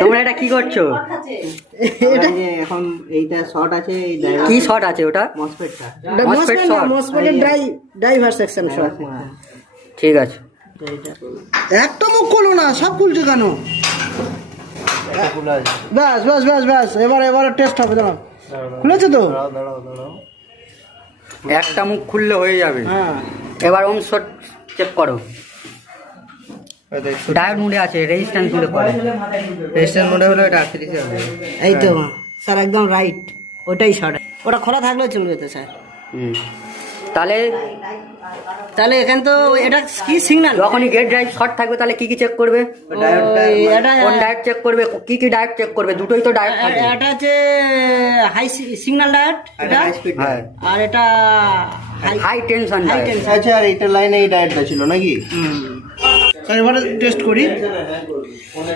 তোমরা এটা কি করছো? এটা এখন এইটা শর্ট আছে, এই কি শর্ট আছে ওটা? মসফেটটা। MOSFET short. মসফেটের ড্রাইভার সেকশন শর্ট। ঠিক আছে। একটা মুখ খুলো না, সব খুলছে কেন? ব্যাস ব্যাস ব্যাস ব্যাস, এবার টেস্ট হবে। দাঁড়াও, খুলেছে তো? একটা মুখ খুললে হয়ে যাবে। হ্যাঁ, এবার ওম শর্ট চেক করো। ডায়োড মোডে আছে, রেজিস্ট্যান্স মোডে করে। রেজিস্ট্যান্স মোডে হলো এটা 38 হবে। এই তো স্যার, একদম রাইট, ওটাই শর্ট। ওটা খোলা থাকলেও চলবে তো স্যার। তাহলে এখানে তো এটা কি সিগন্যাল? যখনই গেট ড্রাইভ শর্ট থাকবে তাহলে কি কি চেক করবে? কোন ডায়োড চেক করবে? কি কি ডায়োড চেক করবে? দুটোই তো ডায়োড থাকবে। এটা হচ্ছে হাই সিগন্যাল ডায়োড, এটা হাই স্পিড। হ্যাঁ, আর এটা হাই টেনশন ডায়োড। আচ্ছা, আর এইটা লাইনে এই ডায়োডটা ছিল নাকি? স্যার এবারে টেস্ট করি।